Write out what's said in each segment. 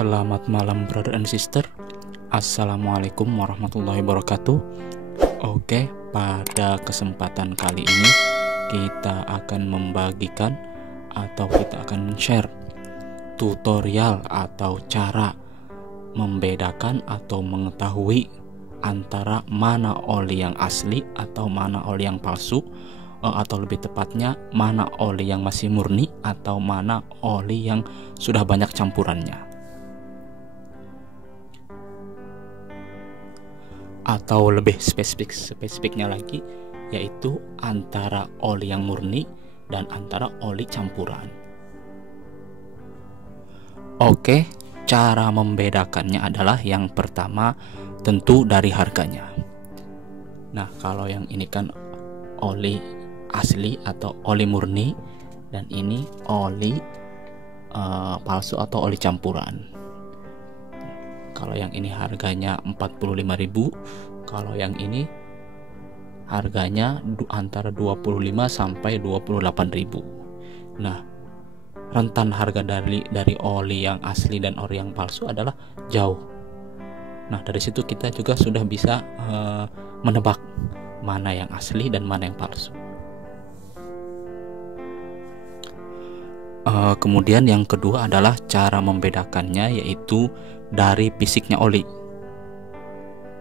Selamat malam brother and sister. Assalamualaikum warahmatullahi wabarakatuh. Oke, pada kesempatan kali ini kita akan membagikan atau kita akan share tutorial atau cara membedakan atau mengetahui antara mana oli yang asli atau mana oli yang palsu, atau lebih tepatnya mana oli yang masih murni atau mana oli yang sudah banyak campurannya. Atau lebih spesifiknya lagi, yaitu antara oli yang murni dan antara oli campuran. Oke, cara membedakannya adalah yang pertama tentu dari harganya. Nah, kalau yang ini kan oli asli atau oli murni, dan ini oli palsu atau oli campuran. Kalau yang ini harganya 45.000, kalau yang ini harganya antara 25 sampai 28.000. Nah, rentan harga dari oli yang asli dan oli yang palsu adalah jauh. Nah, dari situ kita juga sudah bisa menebak mana yang asli dan mana yang palsu. Kemudian yang kedua adalah cara membedakannya, yaitu dari fisiknya oli.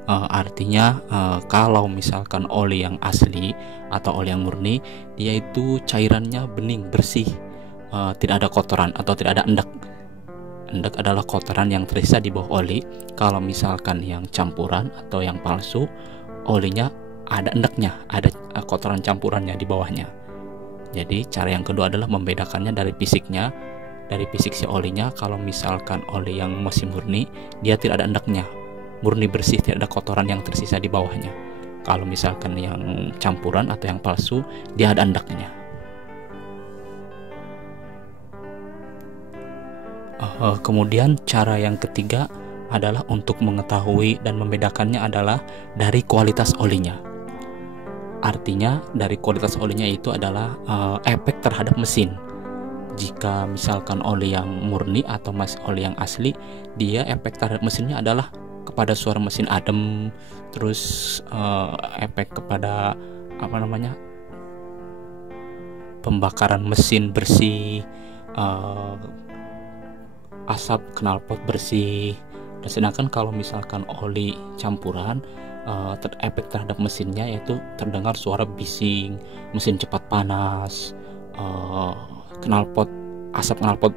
Artinya kalau misalkan oli yang asli atau oli yang murni, dia itu cairannya bening, bersih, tidak ada kotoran atau tidak ada endak. Endak adalah kotoran yang tersisa di bawah oli. Kalau misalkan yang campuran atau yang palsu, olinya ada endaknya, ada kotoran campurannya di bawahnya. Jadi cara yang kedua adalah membedakannya dari fisiknya, dari fisik si olinya. Kalau misalkan oli yang masih murni, dia tidak ada endaknya, murni bersih, tidak ada kotoran yang tersisa di bawahnya. Kalau misalkan yang campuran atau yang palsu, dia ada endaknya. Kemudian cara yang ketiga adalah untuk mengetahui dan membedakannya adalah dari kualitas olinya. Artinya dari kualitas olinya itu adalah efek terhadap mesin. Jika misalkan oli yang murni atau oli yang asli, dia efek terhadap mesinnya adalah kepada suara mesin adem, terus efek kepada pembakaran mesin bersih, asap knalpot bersih. Dan sedangkan kalau misalkan oli campuran, efek terhadap mesinnya yaitu terdengar suara bising, mesin cepat panas, asap knalpot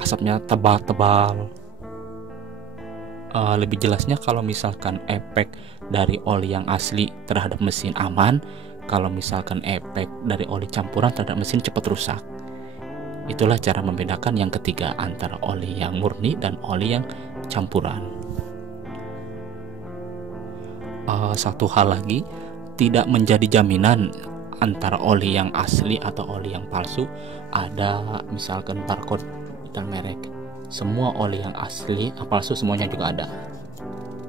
asapnya tebal-tebal. Lebih jelasnya, kalau misalkan efek dari oli yang asli terhadap mesin aman, kalau misalkan efek dari oli campuran terhadap mesin cepat rusak. Itulah cara membedakan yang ketiga antara oli yang murni dan oli yang campuran. Satu hal lagi, tidak menjadi jaminan antara oli yang asli atau oli yang palsu ada misalkan barcode dan merek. Semua oli yang asli, palsu semuanya juga ada.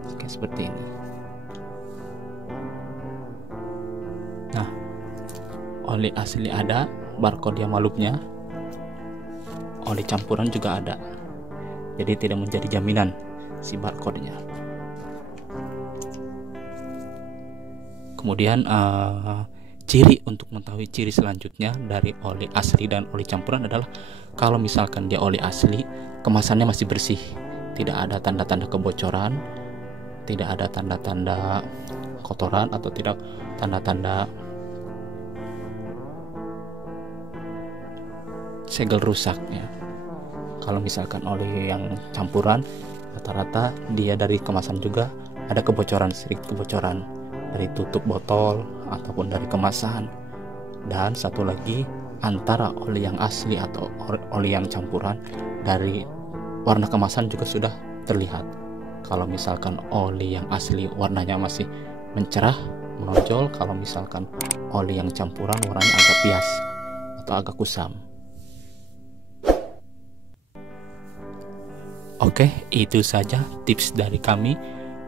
Oke, seperti ini. Nah, oli asli ada barcode yang malupnya, oli campuran juga ada. Jadi tidak menjadi jaminan si barcode-nya. Kemudian ciri untuk mengetahui ciri selanjutnya dari oli asli dan oli campuran adalah kalau misalkan dia oli asli, kemasannya masih bersih, tidak ada tanda-tanda kebocoran, tidak ada tanda-tanda kotoran atau tidak tanda-tanda segel rusak ya. Kalau misalkan oli yang campuran, rata-rata dia dari kemasan juga ada kebocoran, sedikit kebocoran dari tutup botol ataupun dari kemasan. Dan satu lagi, antara oli yang asli atau oli yang campuran, dari warna kemasan juga sudah terlihat. Kalau misalkan oli yang asli warnanya masih mencerah, menonjol. Kalau misalkan oli yang campuran warnanya agak pias atau agak kusam. Oke, itu saja tips dari kami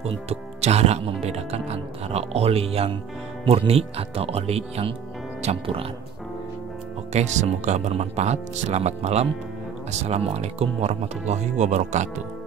untuk cara membedakan antara oli yang murni atau oli yang campuran. Oke, semoga bermanfaat. Selamat malam. Assalamualaikum warahmatullahi wabarakatuh.